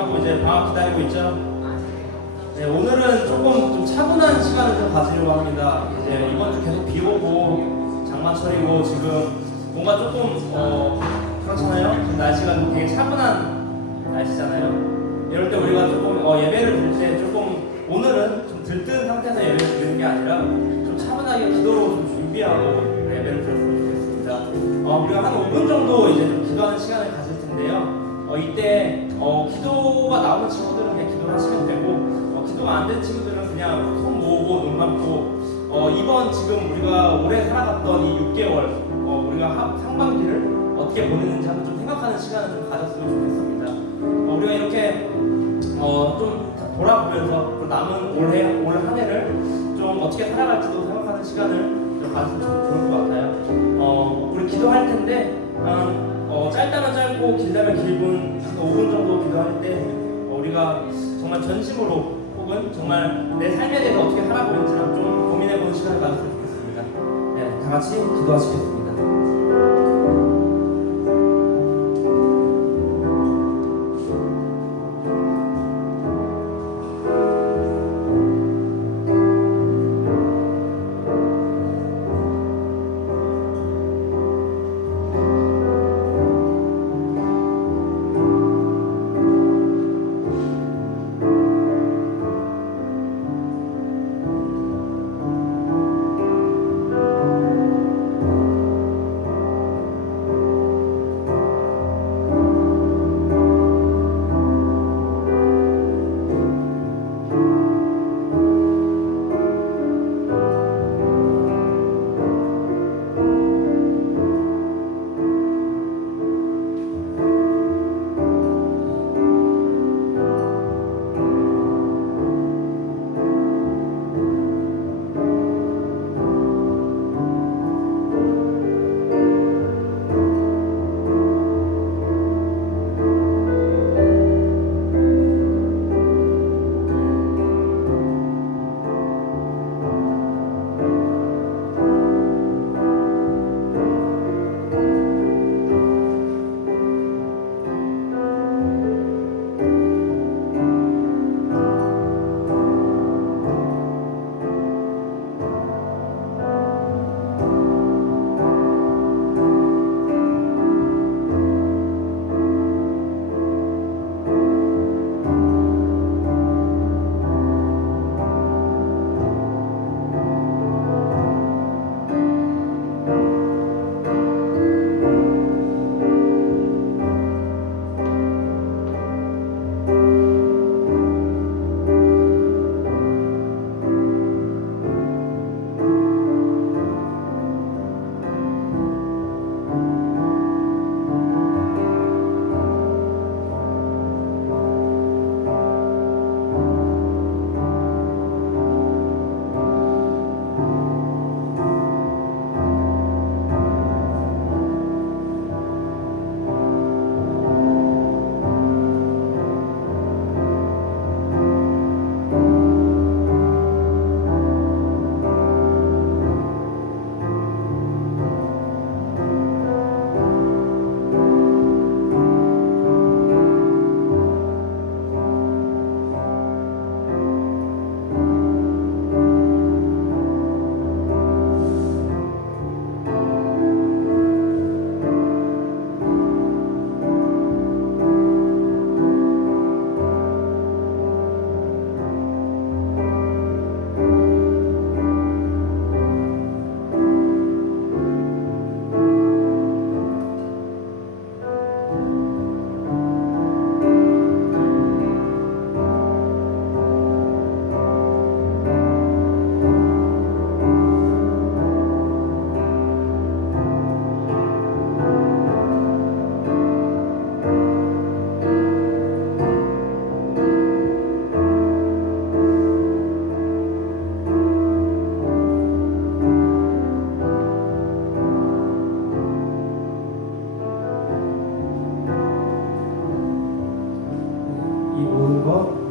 끝나고 이제 방학 기다리고 있죠? 네, 오늘은 조금 좀 차분한 시간을 좀 가지려고 합니다. 이제 이번 주 계속 비 오고 장마철이고 지금 뭔가 조금 그렇잖아요. 지금 날씨가 좀 되게 차분한 날씨잖아요. 이럴 때 우리가 조금 예배를 드릴 때 조금 오늘은 좀 들뜬 상태에서 예배를 드리는 게 아니라 좀 차분하게 기도로 좀 준비하고 예배를 드렸으면 좋겠습니다. 우리가 한 5분 정도 이제 좀 기도하는 시간을 가질 텐데요. 이때 기도가 나오는 친구들은 그냥 기도를 하시면 되고 기도가 안 되는 친구들은 그냥 손 모으고 눈 감고 이번 지금 우리가 올해 살아갔던 이 6개월 우리가 상반기를 어떻게 보내는지 한번 좀 생각하는 시간을 좀 가졌으면 좋겠습니다. 우리가 이렇게 좀 돌아보면서 남은 올 한 해를 좀 어떻게 살아갈지도 생각하는 시간을 좀 가졌으면 좀 좋을 것 같아요. 우리 기도할 텐데 짧다면 짧고 길다면 길분 한 5분 정도 기도할 때 우리가 정말 전심으로 혹은 정말 내 삶에 대해서 어떻게 살아보는지 좀 고민해보는 시간을 가졌으면 좋겠습니다. 네, 다 같이 기도하시겠습니다.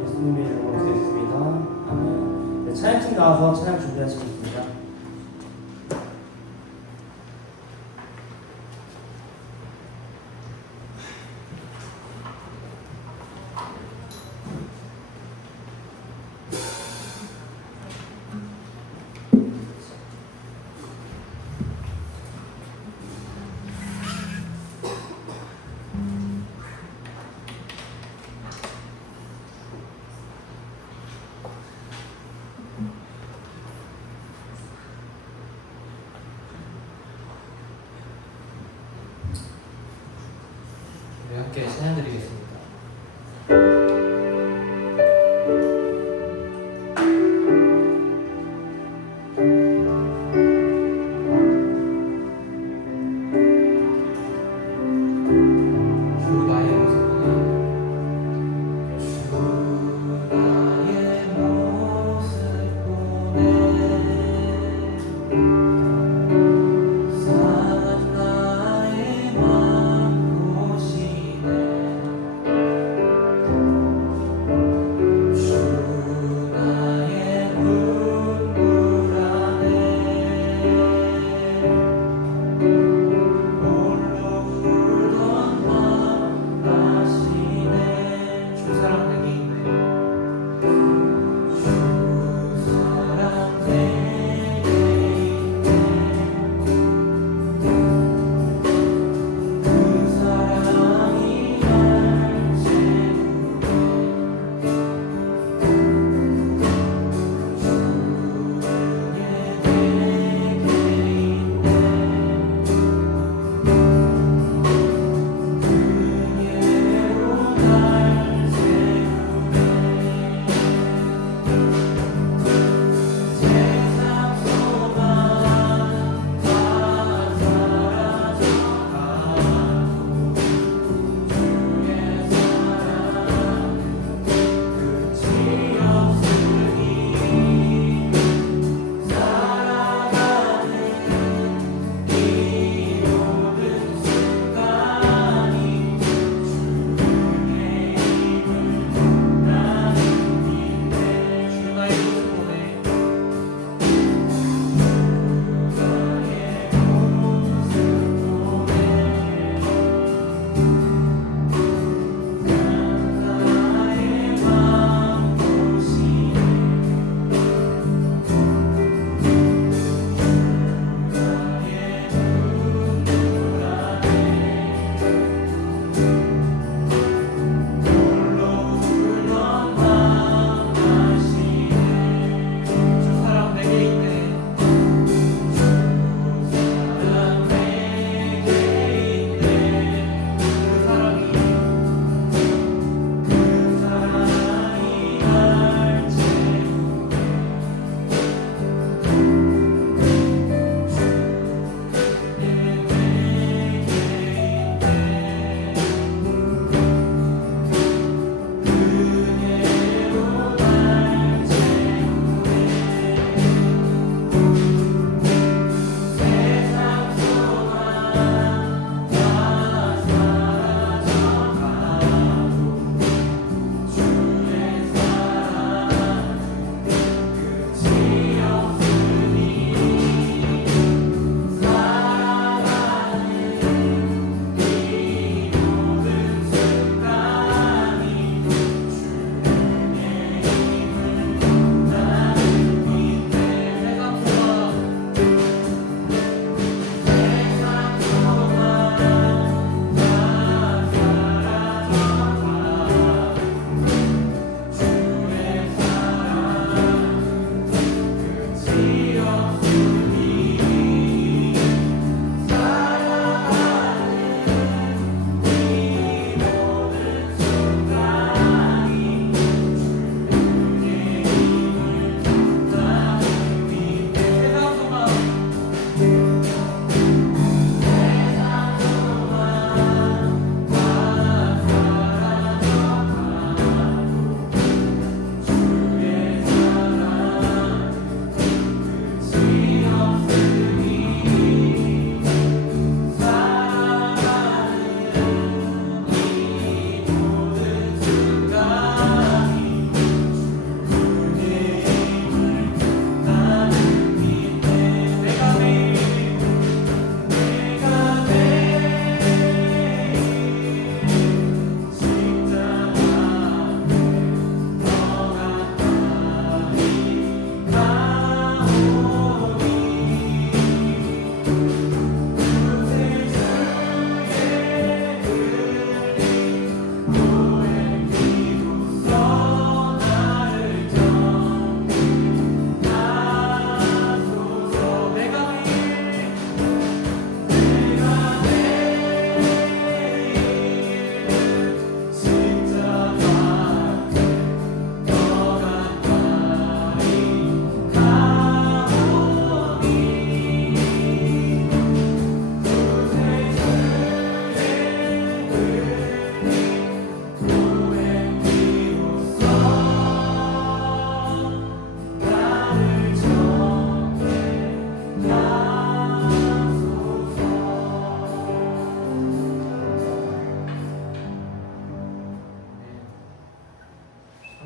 예수님의 이름으로 기도했습니다. 아멘. 네, 찬양팀 나와서 찬양 준비하시겠습니다.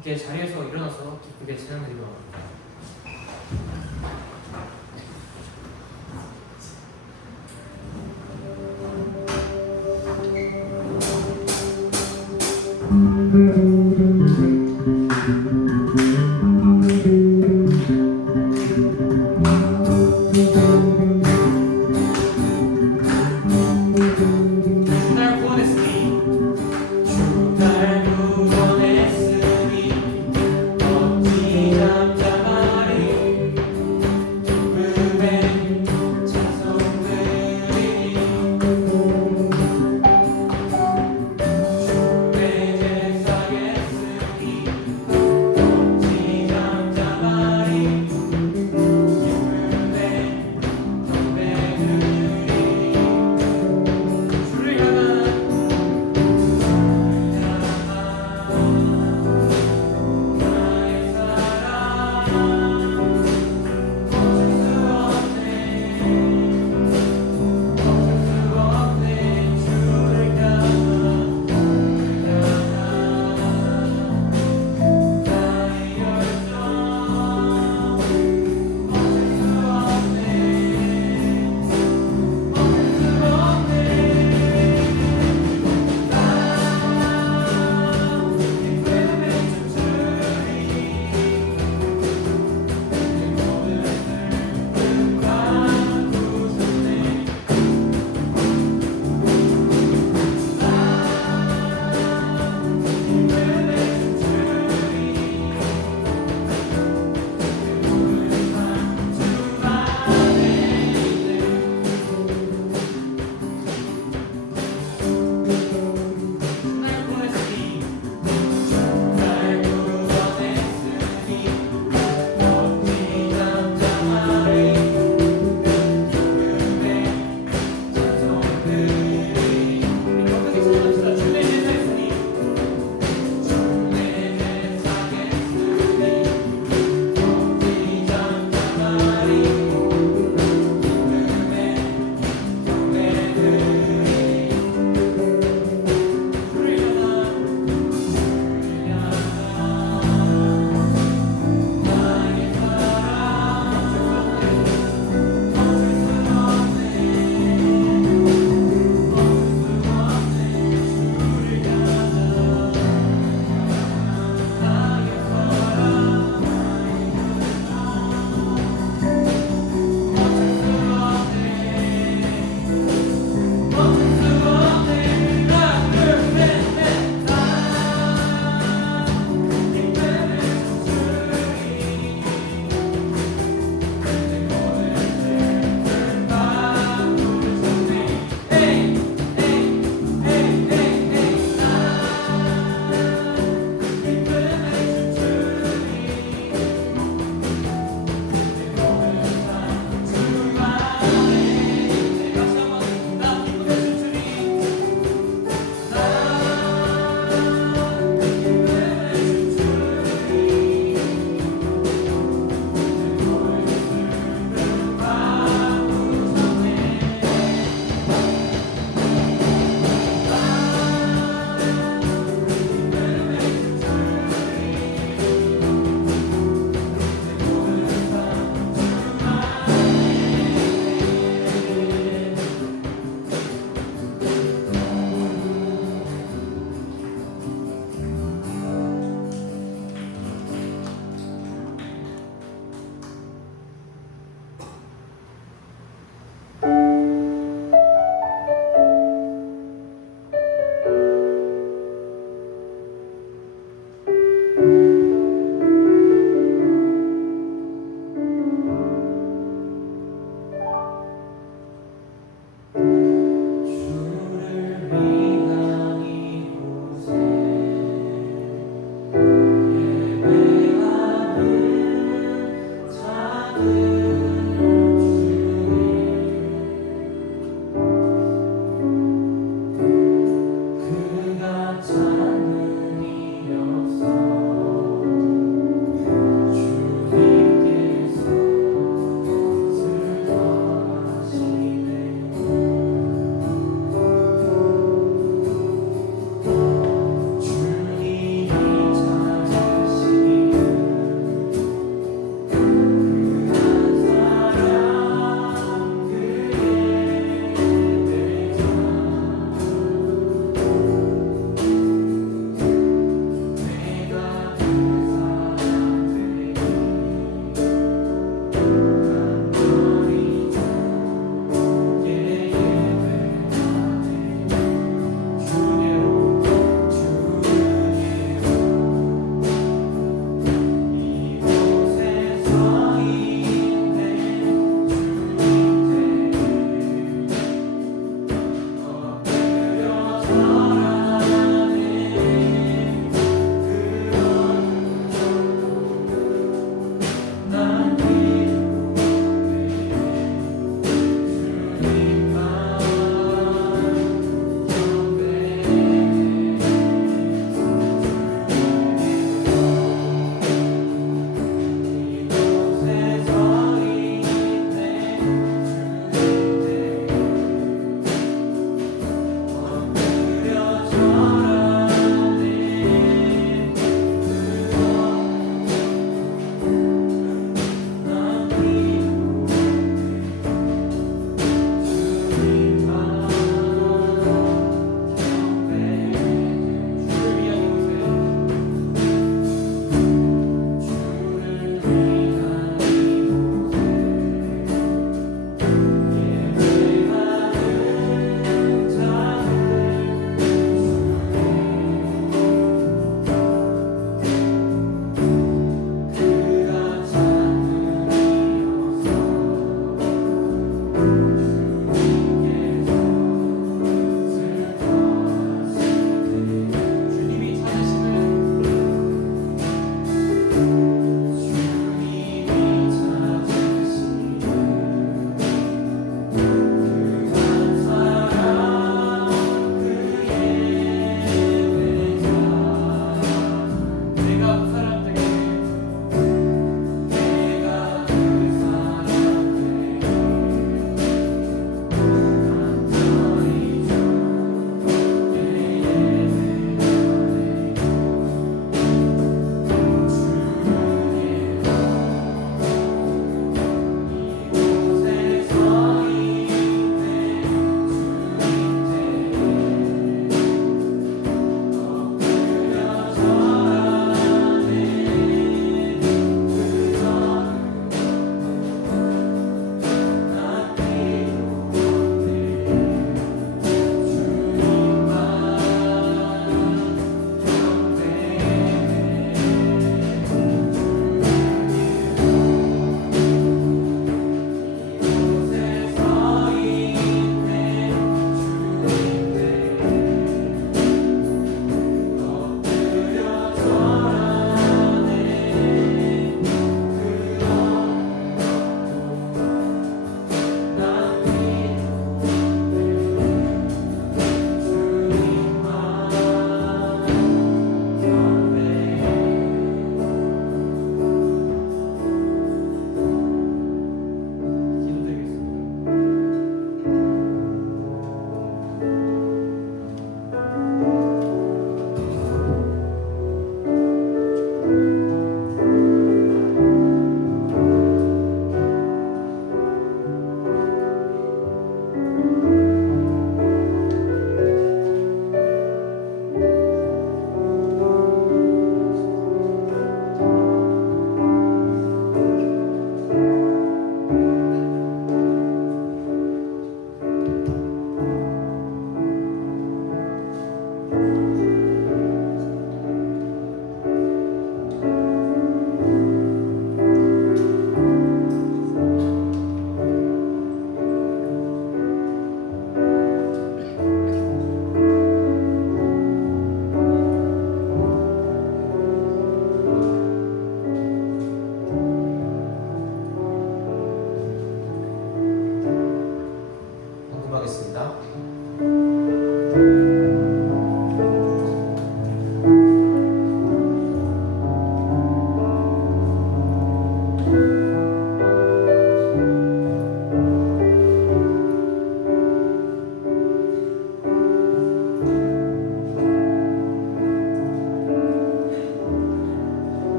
함께 자리에서 일어나서 기쁘게 찬양드리고 합니다. 날 구원했으니 주 날 구원했으니 어찌 잠잠하리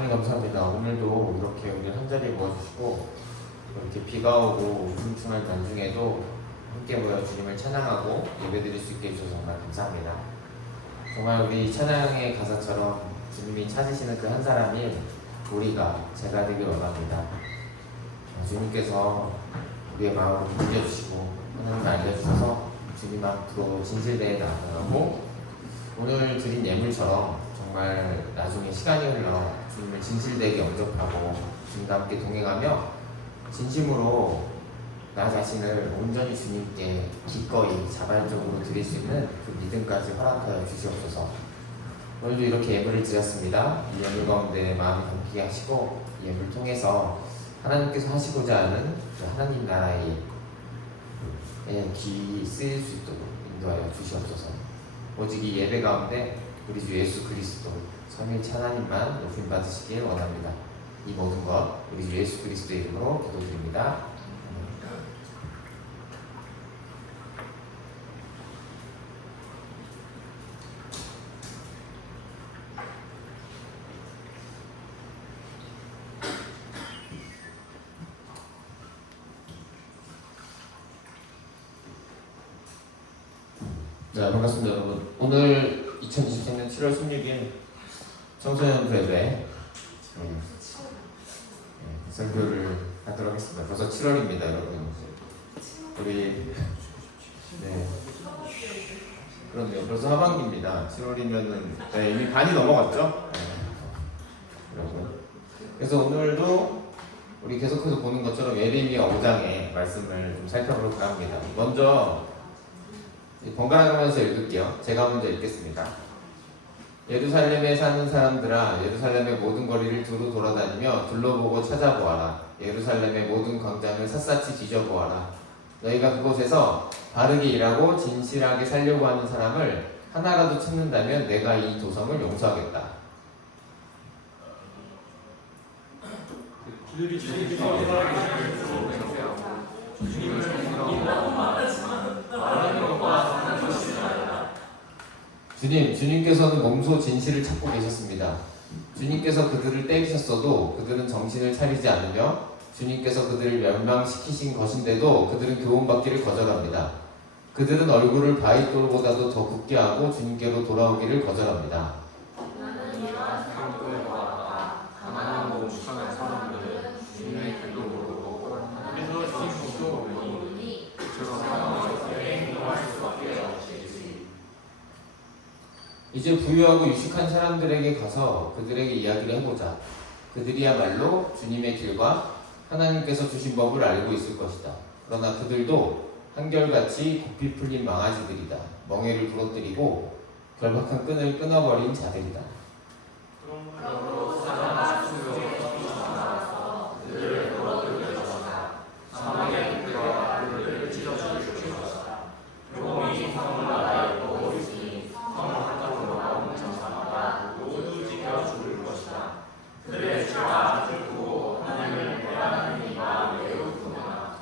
하나님 감사합니다. 오늘도 이렇게 우리 한자리에 모아주시고 이렇게 비가 오고 우중충한 단중에도 함께 모여 주님을 찬양하고 예배드릴 수 있게 해주셔서 정말 감사합니다. 정말 우리 찬양의 가사처럼 주님이 찾으시는 그 한 사람이 우리가 제가 되길 원합니다. 주님께서 우리의 마음을 물려주시고 하나님을 알려주셔서 주님 앞으로 진실되게 나아가고 오늘 드린 예물처럼 정말 나중에 시간이 흘러 주님을 진실되게 영접하고 주님과 함께 동행하며 진심으로 나 자신을 온전히 주님께 기꺼이 자발적으로 드릴 수 있는 그 믿음까지 허락하여 주시옵소서. 오늘도 이렇게 예물을 드렸습니다. 이 예물 가운데 마음이 담기게 하시고 이 예물을 통해서 하나님께서 하시고자 하는 그 하나님 나라의 귀히 쓰일 수 있도록 인도하여 주시옵소서. 오직 이 예배 가운데 우리 주 예수 그리스도 삼위일체 하나님만 높임 받으시길 원합니다. 이 모든 것 우리 주 예수 그리스도의 이름으로 기도드립니다. 네, 반갑습니다 여러분. 오늘 2023년 7월 16일 청소년 예배 설교를 하도록 하겠습니다. 벌써 7월입니다 여러분. 우리 그런데요, 벌써 하반기입니다. 7월이면은 이미 반이 넘어갔죠? 여러분. 그래서 오늘도 우리 계속해서 보는 것처럼 예레미야 5장의 말씀을 좀 살펴볼까 합니다. 먼저 번갈아가면서 읽을게요. 제가 먼저 읽겠습니다. 예루살렘에 사는 사람들아, 예루살렘의 모든 거리를 두루 돌아다니며 둘러보고 찾아보아라. 예루살렘의 모든 광장을 샅샅이 뒤져보아라. 너희가 그곳에서 바르게 일하고 진실하게 살려고 하는 사람을 하나라도 찾는다면 내가 이 도성을 용서하겠다. 주님께서는 몸소 진실을 찾고 계셨습니다. 주님께서 그들을 때리셨어도 그들은 정신을 차리지 않으며 주님께서 그들을 멸망시키신 것인데도 그들은 교훈받기를 거절합니다. 그들은 얼굴을 바위돌보다도 더 굳게 하고 주님께로 돌아오기를 거절합니다. 나는 이러한 사람들을 보았다. 가난하고 무식한 사람들은 주님의 길도 모르고 그래서 주님도 모르니 그런 상황에서 행동할 수밖에 없지. 이제 부유하고 유식한 사람들에게 가서 그들에게 이야기를 해보자. 그들이야말로 주님의 길과 하나님께서 주신 법을 알고 있을 것이다. 그러나 그들도 한결같이 고삐 풀린 망아지들이다. 멍에를 부러뜨리고 결박한 끈을 끊어버린 자들이다. 그러므로 사랑하시고 주셔서 그들을 돌아들여주사 사망의 불과 그들을 찢어주시옵소서. 용이 성을 알고 있으니 성을 한쪽으로 나온 자마다 모두 지켜 죽을 것이다. 그들의 죄가 들고 하나님을 대하는 이가 매우 크구나.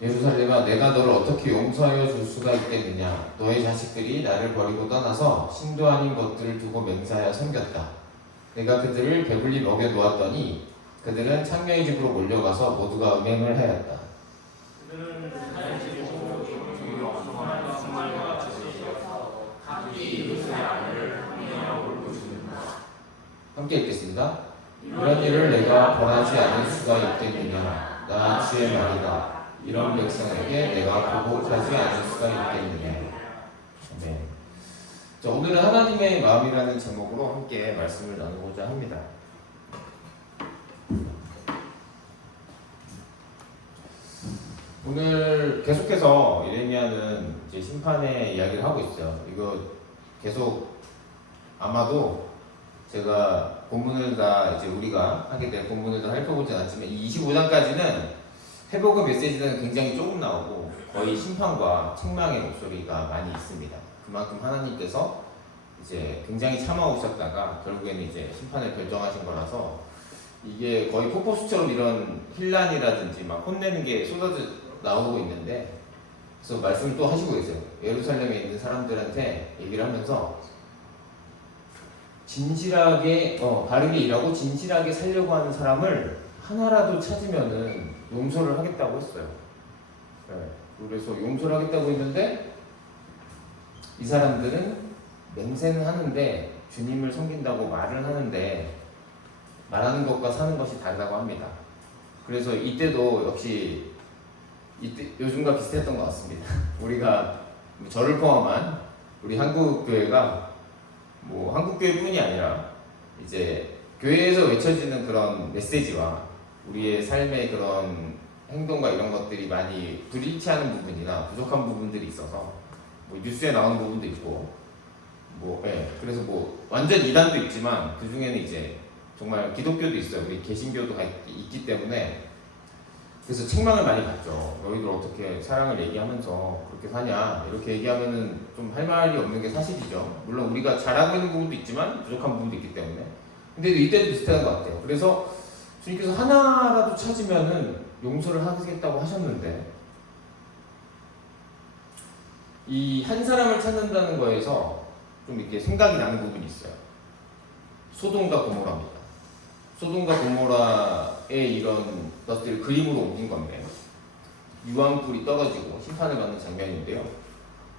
예루살렘아, 내가 너를 어떻게 용서하여 줄 수가 있겠느냐? 너의 자식들이 나를 버리고 떠나서 신도 아닌 것들을 두고 맹세하여 섬겼다. 내가 그들을 배불리 먹여 놓았더니 그들은 창녀의 집으로 몰려가서 모두가 음행을 하였다. 그들은 자의 집으로 영성할 성말과 지으셔서 각기 이웃의 아내를 항해하여 울고 죽는다. 함께 읽겠습니다. 이런 일을 내가 벌하지 않을 수가 있겠느냐? 나 주의 말이다. 이런 백성에게 내가 보복하지 않을 수가 있겠느냐? 네. 자, 오늘은 하나님의 마음이라는 제목으로 함께 말씀을 나누고자 합니다. 오늘 계속해서 예레미야는 이제 심판의 이야기를 하고 있어요. 이거 계속 아마도 제가 본문을 다 이제 우리가 하게 될 본문을 다 살펴보진 않지만 이 25장까지는 회복의 메시지는 굉장히 조금 나오고 거의 심판과 책망의 목소리가 많이 있습니다. 그만큼 하나님께서 이제 굉장히 참아오셨다가 결국에는 이제 심판을 결정하신 거라서 이게 거의 폭포수처럼 이런 혼란이라든지 막 혼내는 게 쏟아져 나오고 있는데, 그래서 말씀을 또 하시고 계세요. 예루살렘에 있는 사람들한테 얘기를 하면서 진실하게 바르게 일하고 진실하게 살려고 하는 사람을 하나라도 찾으면은 용서를 하겠다고 했어요. 네. 그래서 용서를 하겠다고 했는데 이 사람들은 맹세는 하는데 주님을 섬긴다고 말을 하는데 말하는 것과 사는 것이 다르다고 합니다. 그래서 이때도 역시 이때 요즘과 비슷했던 것 같습니다. 우리가 저를 포함한 우리 한국 교회가 뭐 한국 교회뿐이 아니라 이제 교회에서 외쳐지는 그런 메시지와 우리의 삶의 그런 행동과 이런 것들이 많이 불일치하는 부분이나 부족한 부분들이 있어서 뭐 뉴스에 나오는 부분도 있고 그래서 뭐 완전 이단도 있지만 그 중에는 이제 정말 기독교도 있어요. 우리 개신교도 있기 때문에 그래서 책망을 많이 받죠. 너희들 어떻게 사랑을 얘기하면서 그렇게 사냐 이렇게 얘기하면은 좀 할 말이 없는 게 사실이죠. 물론 우리가 잘하고 있는 부분도 있지만 부족한 부분도 있기 때문에 근데 이때도 비슷한 것 같아요. 그래서 주님께서 하나라도 찾으면은 용서를 하겠다고 하셨는데 이 한 사람을 찾는다는 거에서 좀 이렇게 생각이 나는 부분이 있어요. 소돔과 고모라입니다. 소돔과 고모라의 이런 것들을 그림으로 옮긴 건데 유황불이 떨어지고 심판을 받는 장면인데요.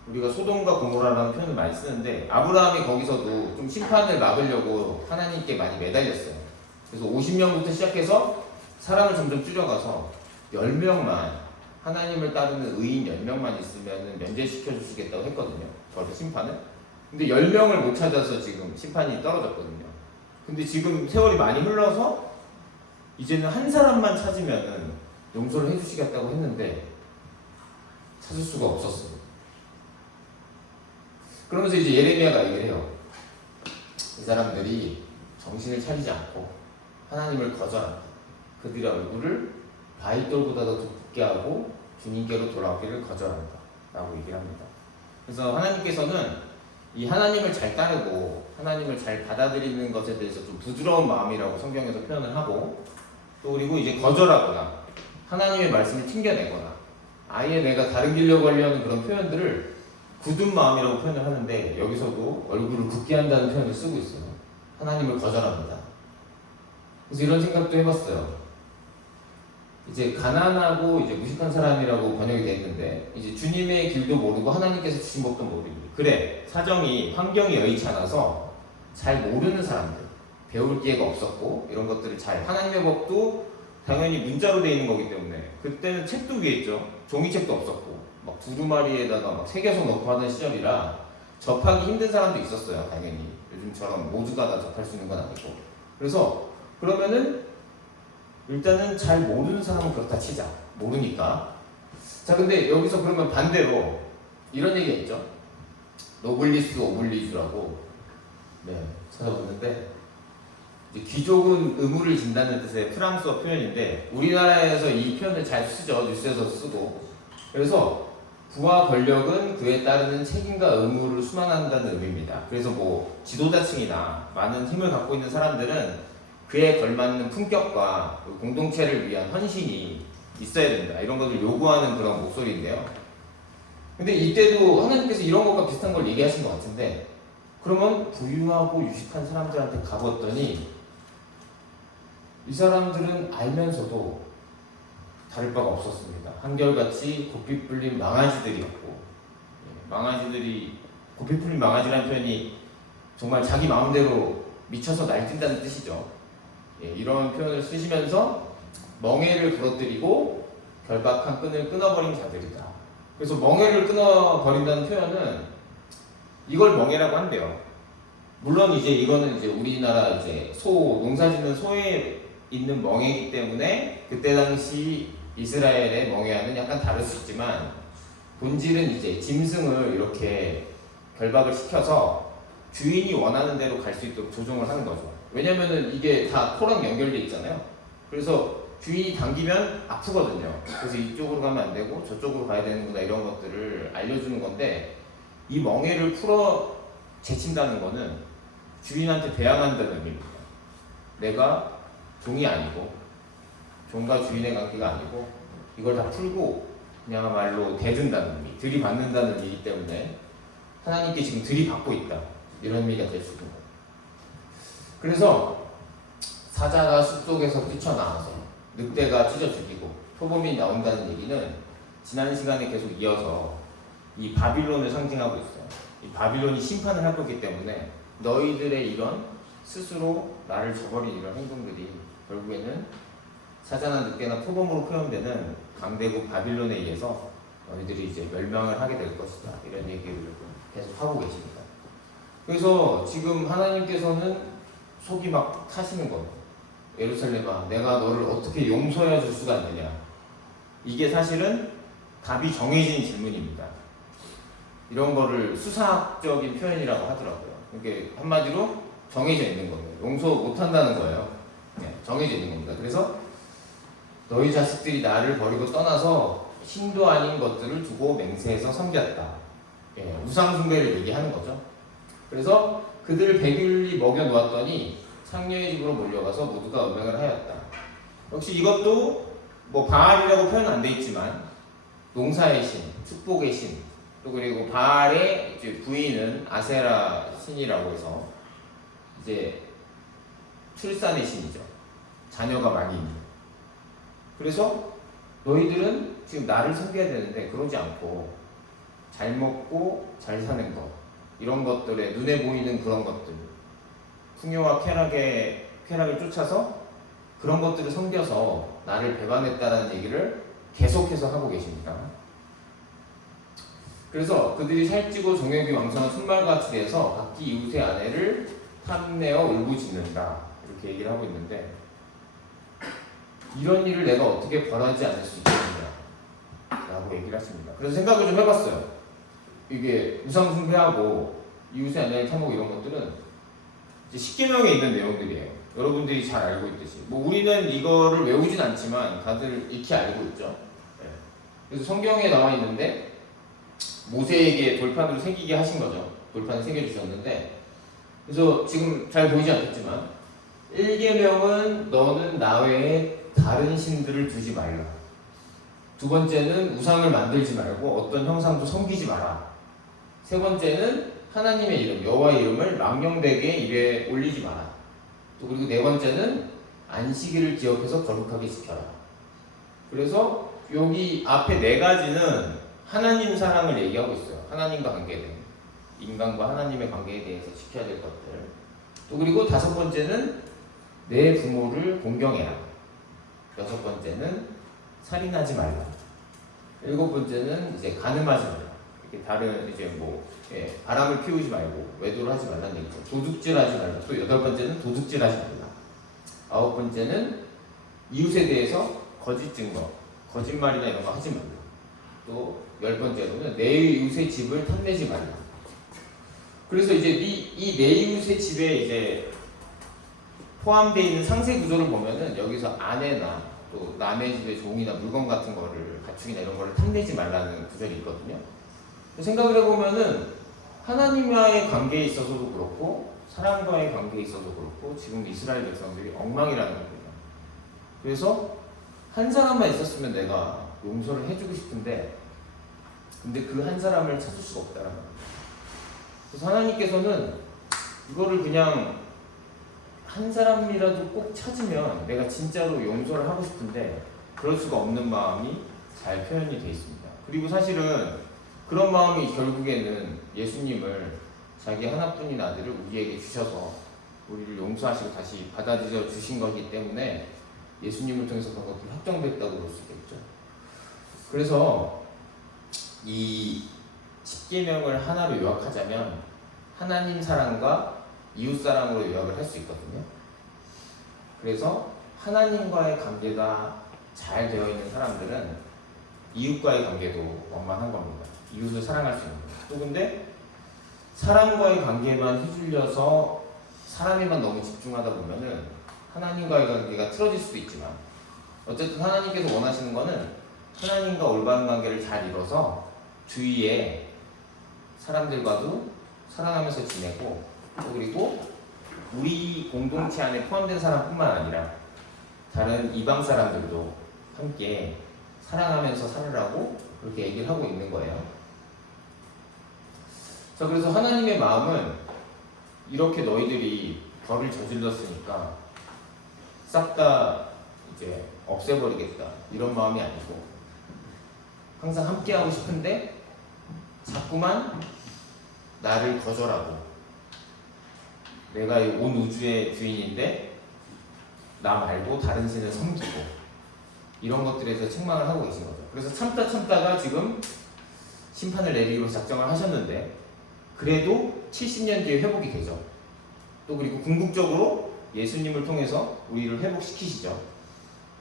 우리가 소돔과 고모라라는 표현을 많이 쓰는데 아브라함이 거기서도 좀 심판을 막으려고 하나님께 많이 매달렸어요. 그래서 50명부터 시작해서 사람을 점점 줄여가서 10명만 하나님을 따르는 의인 10명만 있으면 면제시켜 주시겠다고 했거든요. 거기서 심판을. 근데 10명을 못 찾아서 지금 심판이 떨어졌거든요. 근데 지금 세월이 많이 흘러서 이제는 한 사람만 찾으면은 용서를 해주시겠다고 했는데 찾을 수가 없었어요. 그러면서 이제 예레미야가 얘기를 해요. 이 사람들이 정신을 차리지 않고 하나님을 거절한다. 그들의 얼굴을 바위돌보다도 더 붓게 하고 주님께로 돌아오기를 거절한다. 라고 얘기를 합니다. 그래서 하나님께서는 이 하나님을 잘 따르고 하나님을 잘 받아들이는 것에 대해서 좀 부드러운 마음이라고 성경에서 표현을 하고 또 그리고 이제 거절하거나 하나님의 말씀을 튕겨내거나 아예 내가 다른 길로 가려는 그런 표현들을 굳은 마음이라고 표현을 하는데 여기서도 얼굴을 굳게 한다는 표현을 쓰고 있어요. 하나님을 거절합니다. 그래서 이런 생각도 해봤어요. 이제 가난하고 이제 무식한 사람이라고 번역이 되어 있는데 이제 주님의 길도 모르고 하나님께서 주신 법도 모르고 그래 사정이 환경이 여의치 않아서 잘 모르는 사람들 배울 기회가 없었고 이런 것들을 잘 하나님의 법도 당연히 문자로 되어 있는 거기 때문에 그때는 책도 위에 있죠. 종이책도 없었고 막 두루마리에다가 막 새겨서 넣고 하던 시절이라 접하기 힘든 사람도 있었어요. 당연히 요즘처럼 모두가 다 접할 수 있는 건 아니고 그래서 그러면은 일단은 잘 모르는 사람은 그렇다 치자. 모르니까. 자, 근데 여기서 그러면 반대로 이런 얘기가 있죠. 노블리스 오블리주라고 찾아봤는데 이제 귀족은 의무를 진다는 뜻의 프랑스어 표현인데 우리나라에서 이 표현을 잘 쓰죠. 뉴스에서 쓰고. 그래서 부와 권력은 그에 따르는 책임과 의무를 수반한다는 의미입니다. 그래서 뭐 지도자층이나 많은 힘을 갖고 있는 사람들은 그에 걸맞는 품격과 공동체를 위한 헌신이 있어야 된다. 이런 것을 요구하는 그런 목소리인데요. 근데 이때도 하나님께서 이런 것과 비슷한 걸 얘기하신 것 같은데 그러면 부유하고 유식한 사람들한테 가봤더니 이 사람들은 알면서도 다를 바가 없었습니다. 한결같이 고삐 풀린 망아지들이었고 망아지들이 고삐 풀린 망아지라는 표현이 정말 자기 마음대로 미쳐서 날뛴다는 뜻이죠. 이런 표현을 쓰시면서 멍에를 부러뜨리고 결박한 끈을 끊어버린 자들이다. 그래서 멍에를 끊어버린다는 표현은 이걸 멍에라고 한대요. 물론 이제 이거는 이제 우리나라 이제 농사짓는 소에 있는 멍에이기 때문에 그때 당시 이스라엘의 멍에와는 약간 다를 수 있지만 본질은 이제 짐승을 이렇게 결박을 시켜서 주인이 원하는 대로 갈 수 있도록 조종을 하는 거죠. 왜냐면은 이게 다 코랑 연결돼 있잖아요. 그래서 주인이 당기면 아프거든요. 그래서 이쪽으로 가면 안 되고 저쪽으로 가야 되는구나 이런 것들을 알려주는 건데 이 멍에를 풀어 제친다는 거는 주인한테 대항한다는 의미입니다. 내가 종이 아니고 종과 주인의 관계가 아니고 이걸 다 풀고 그냥말로 대든다는 의미, 들이받는다는 의미이기 때문에 하나님께 지금 들이받고 있다 이런 의미가 될 수 있는 거예요. 그래서 사자가 숲속에서 뛰쳐나와서 늑대가 찢어 죽이고 표범이 나온다는 얘기는 지난 시간에 계속 이어서 이 바빌론을 상징하고 있어요. 이 바빌론이 심판을 할 거기 때문에 너희들의 이런 스스로 나를 저버린 이런 행동들이 결국에는 사자나 늑대나 표범으로 표현되는 강대국 바빌론에 의해서 너희들이 이제 멸망을 하게 될 것이다. 이런 얘기를 계속 하고 계십니다. 그래서 지금 하나님께서는 속이 막 타시는 거예요. 예루살렘아, 내가 너를 어떻게 용서해 줄 수가 있느냐. 이게 사실은 답이 정해진 질문입니다. 이런 거를 수사학적인 표현이라고 하더라고요. 이게 한마디로 정해져 있는 거예요. 용서 못 한다는 거예요. 네, 정해져 있는 겁니다. 그래서 너희 자식들이 나를 버리고 떠나서 신도 아닌 것들을 두고 맹세해서 섬겼다. 예, 우상숭배를 얘기하는 거죠. 그래서 그들을 백일이 먹여 놓았더니 창녀의 집으로 몰려가서 모두가 음행을 하였다. 역시 이것도 뭐 바알이라고 표현 안 돼 있지만 농사의 신, 축복의 신, 또 그리고 바알의 이제 부인은 아세라 신이라고 해서 이제 출산의 신이죠. 자녀가 많이 있는. 그래서 너희들은 지금 나를 섬겨야 되는데 그러지 않고 잘 먹고 잘 사는 것, 이런 것들에 눈에 보이는 그런 것들, 풍요와 쾌락을 쫓아서 그런 것들을 섬겨서 나를 배반했다는 얘기를 계속해서 하고 계십니다. 그래서 그들이 살찌고 정욕이 왕성한 순말같이 돼서 각기 이웃의 아내를 탐내어 울부짖는다. 이렇게 얘기를 하고 있는데 이런 일을 내가 어떻게 벌하지 않을 수 있겠느냐 라고 얘기를 하십니다. 그래서 생각을 좀 해봤어요. 이게 우상숭배하고 이웃의 아내를 탐하고 이런 것들은 이제 십계명에 있는 내용들이에요. 여러분들이 잘 알고 있듯이 뭐 우리는 이거를 외우진 않지만 다들 익히 알고 있죠. 네. 그래서 성경에 나와 있는데 모세에게 돌판으로 새기게 하신 거죠. 돌판을 새겨주셨는데 그래서 지금 잘 보이지 않겠지만 1계명은 너는 나 외에 다른 신들을 두지 말라. 두 번째는 우상을 만들지 말고 어떤 형상도 섬기지 마라. 세 번째는 하나님의 이름, 여호와의 이름을 망령되게 입에 올리지 마라. 또 그리고 네 번째는 안식일을 기억해서 거룩하게 지켜라. 그래서 여기 앞에 네 가지는 하나님 사랑을 얘기하고 있어요. 하나님과 관계된, 인간과 하나님의 관계에 대해서 지켜야 될 것들. 또 그리고 다섯 번째는 내 부모를 공경해라. 여섯 번째는 살인하지 말라. 일곱 번째는 이제 간음하지 말라. 이렇게 다른 이제 뭐 바람을 피우지 말고 외도를 하지 말라는 얘기죠. 도둑질하지 말라. 또 여덟 번째는 도둑질하지 말라. 아홉 번째는 이웃에 대해서 거짓 증거, 거짓말이나 이런 거 하지 말라. 또 열 번째로는 내 이웃의 집을 탐내지 말라. 그래서 이제 이 내 이웃의 집에 이제 포함되어 있는 상세 구조를 보면은 여기서 아내나 또 남의 집의 종이나 물건 같은 거를 가축이나 이런 거를 탐내지 말라는 구절이 있거든요. 생각을 해보면은 하나님과의 관계에 있어서도 그렇고 사람과의 관계에 있어서도 그렇고 지금 이스라엘 백성들이 엉망이라는 겁니다. 그래서 한 사람만 있었으면 내가 용서를 해주고 싶은데 근데 그 한 사람을 찾을 수가 없다는 거예요. 그래서 하나님께서는 이거를 그냥 한 사람이라도 꼭 찾으면 내가 진짜로 용서를 하고 싶은데 그럴 수가 없는 마음이 잘 표현이 되어 있습니다. 그리고 사실은 그런 마음이 결국에는 예수님을 자기 하나뿐인 아들을 우리에게 주셔서 우리를 용서하시고 다시 받아들여 주신 거기 때문에 예수님을 통해서 그런 것들이 확정됐다고 볼 수 있겠죠. 그래서 이 십계명을 하나로 요약하자면 하나님 사랑과 이웃 사랑으로 요약을 할 수 있거든요. 그래서 하나님과의 관계가 잘 되어 있는 사람들은 이웃과의 관계도 원만한 겁니다. 이웃을 사랑할 수 있는 거예요. 또 근데 사람과의 관계만 휘둘려서 사람에만 너무 집중하다 보면은 하나님과의 관계가 틀어질 수도 있지만 어쨌든 하나님께서 원하시는 거는 하나님과 올바른 관계를 잘 이뤄서 주위에 사람들과도 사랑하면서 지내고 또 그리고 우리 공동체 안에 포함된 사람뿐만 아니라 다른 이방 사람들도 함께 사랑하면서 살으라고 그렇게 얘기를 하고 있는 거예요. 자, 그래서 하나님의 마음은 이렇게 너희들이 벌을 저질렀으니까 싹 다 이제 없애버리겠다 이런 마음이 아니고 항상 함께하고 싶은데 자꾸만 나를 거절하고 내가 온 우주의 주인인데 나 말고 다른 신을 섬기고 이런 것들에 대해서 책망을 하고 계신 거죠. 그래서 참다가 지금 심판을 내리기로 작정을 하셨는데 그래도 70년 뒤에 회복이 되죠. 또 그리고 궁극적으로 예수님을 통해서 우리를 회복시키시죠.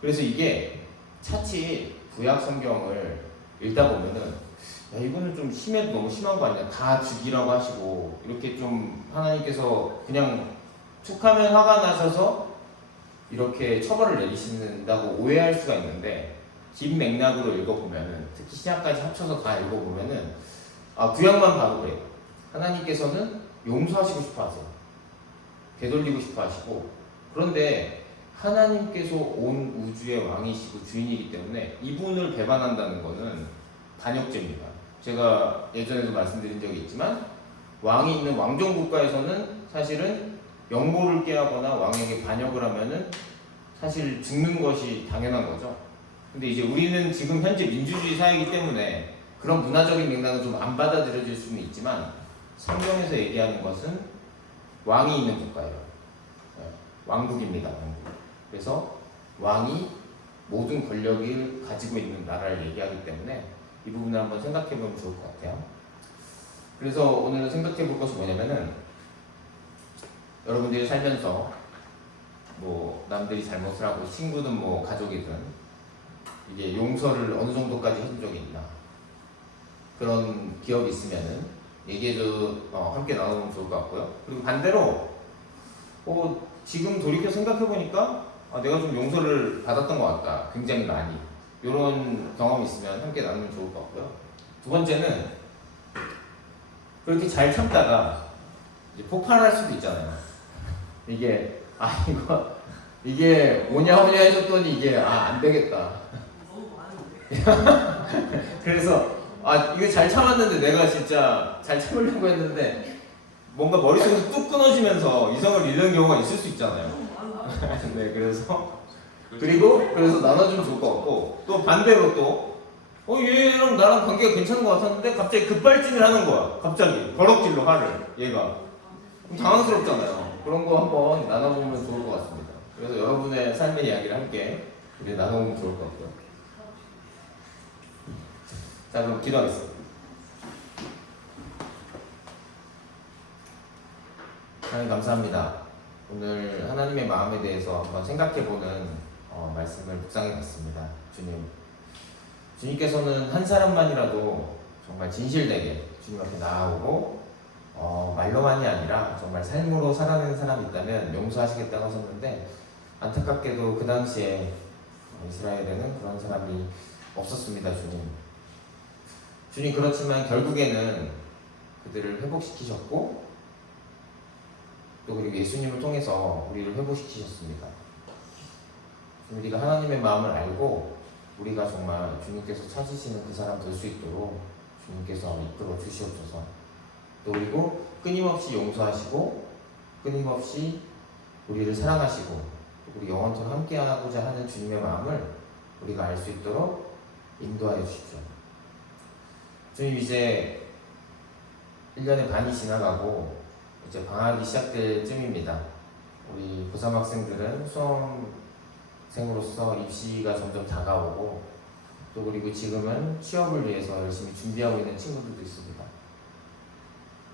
그래서 이게 차치 구약 성경을 읽다 보면은 야 이거는 좀 심해도 너무 심한 거 아니야? 다 죽이라고 하시고 이렇게 좀 하나님께서 그냥 툭하면 화가 나셔서 이렇게 처벌을 내리신다고 오해할 수가 있는데 긴 맥락으로 읽어보면은 특히 신약까지 합쳐서 다 읽어보면은 구약만 봐도 그래요. 하나님께서는 용서하시고 싶어 하세요. 되돌리고 싶어 하시고 그런데 하나님께서 온 우주의 왕이시고 주인이기 때문에 이분을 배반한다는 것은 반역죄입니다. 제가 예전에도 말씀드린 적이 있지만 왕이 있는 왕정 국가에서는 사실은 영모를 깨하거나 왕에게 반역을 하면은 사실 죽는 것이 당연한 거죠. 근데 이제 우리는 지금 현재 민주주의 사회이기 때문에 그런 문화적인 맥락은 좀 안 받아들여질 수는 있지만 성경에서 얘기하는 것은 왕이 있는 국가예요. 왕국입니다. 왕국. 그래서 왕이 모든 권력을 가지고 있는 나라를 얘기하기 때문에 이 부분을 한번 생각해 보면 좋을 것 같아요. 그래서 오늘 생각해 볼 것이 뭐냐면은 여러분들이 살면서 뭐 남들이 잘못을 하고 친구든 뭐 가족이든 이게 용서를 어느 정도까지 해준 적이 있나 그런 기억이 있으면은 얘기해도 함께 나누면 좋을 것 같고요. 그리고 반대로 지금 돌이켜 생각해 보니까 내가 좀 용서를 받았던 것 같다. 굉장히 많이 이런 경험이 있으면 함께 나누면 좋을 것 같고요. 두 번째는 그렇게 잘 참다가 이제 폭발할 수도 있잖아요. 이게 오냐 해줬더니 이게 안 되겠다. 그래서 이거 잘 참았는데 내가 진짜 잘 참으려고 했는데 뭔가 머릿속에서 뚝 끊어지면서 이성을 잃는 경우가 있을 수 있잖아요. 네, 그래서 나눠주면 좋을 것 같고 또 반대로 또 얘랑 나랑 관계가 괜찮은 것 같았는데 갑자기 급발진을 하는 거야. 갑자기 버럭질로 화를 얘가 그럼 당황스럽잖아요. 그런 거 한번 나눠보면 좋을 것 같습니다. 그래서 여러분의 삶의 이야기를 함께 이제 나눠보면 좋을 것 같고요. 자, 그럼 기도하겠습니다. 하나님 감사합니다. 오늘 하나님의 마음에 대해서 한번 생각해보는 말씀을 묵상해봤습니다. 주님께서는 한 사람만이라도 정말 진실되게 주님 앞에 나아오고 말로만이 아니라 정말 삶으로 살아내는 사람이 있다면 용서하시겠다고 하셨는데 안타깝게도 그 당시에 이스라엘에는 그런 사람이 없었습니다. 주님 그렇지만 결국에는 그들을 회복시키셨고 또 그리고 예수님을 통해서 우리를 회복시키셨습니다. 우리가 하나님의 마음을 알고 우리가 정말 주님께서 찾으시는 그 사람 될 수 있도록 주님께서 이끌어 주시옵소서. 또 그리고 끊임없이 용서하시고 끊임없이 우리를 사랑하시고 또 우리 영원토록 함께하고자 하는 주님의 마음을 우리가 알 수 있도록 인도하여 주십시오. 주님 이제 1년의 반이 지나가고 이제 방학이 시작될 쯤입니다. 우리 고3 학생들은 수험생으로서 입시가 점점 다가오고 또 그리고 지금은 취업을 위해서 열심히 준비하고 있는 친구들도 있습니다.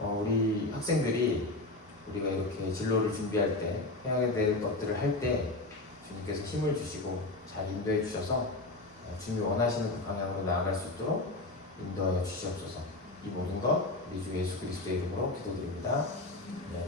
우리 학생들이 우리가 이렇게 진로를 준비할 때 해야 될 것들을 할 때 주님께서 힘을 주시고 잘 인도해 주셔서 주님이 원하시는 그 방향으로 나아갈 수 있도록 인도하여 주시옵소서. 이 모든 것 우리 주 예수 그리스도의 이름으로 기도드립니다. 네.